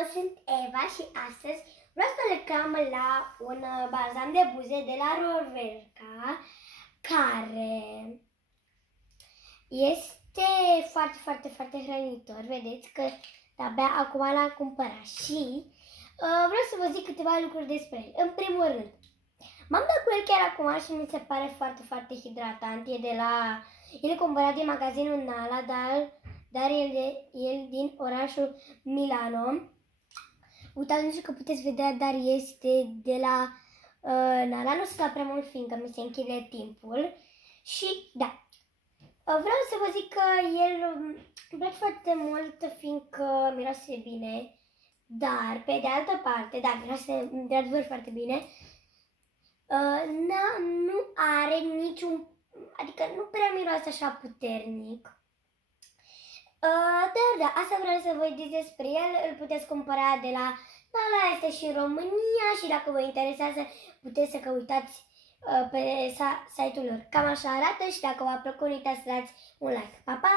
eu sunt Eva și astăzi vreau să lucrăm la un balsam de buze de la Roverca, care este foarte hrănitor. Vedeți că abia acum l-am cumpărat și vreau să vă zic câteva lucruri despre el. În primul rând, m-am dat cu el chiar acum și mi se pare foarte hidratant. El e cumpărat din magazinul Nala, dar el din orașul Milano. Uitați, nu știu că puteți vedea, dar este de la Nala. Nu stau prea mult, fiindcă mi se închide timpul. Și da, vreau să vă zic că el îmi place foarte mult, fiindcă miroase bine. Dar, pe de altă parte, da, miroase într-adevăr foarte bine. Nu are niciun, adică nu prea miroase așa puternic. Dar da, asta vreau să vă zic despre el. Îl puteți cumpăra de la Nala, este și în România și dacă vă interesează puteți să căutați pe site-ul lor. Cam așa arată și dacă v-a plăcut, nu uitați să dați un like. Pa, pa!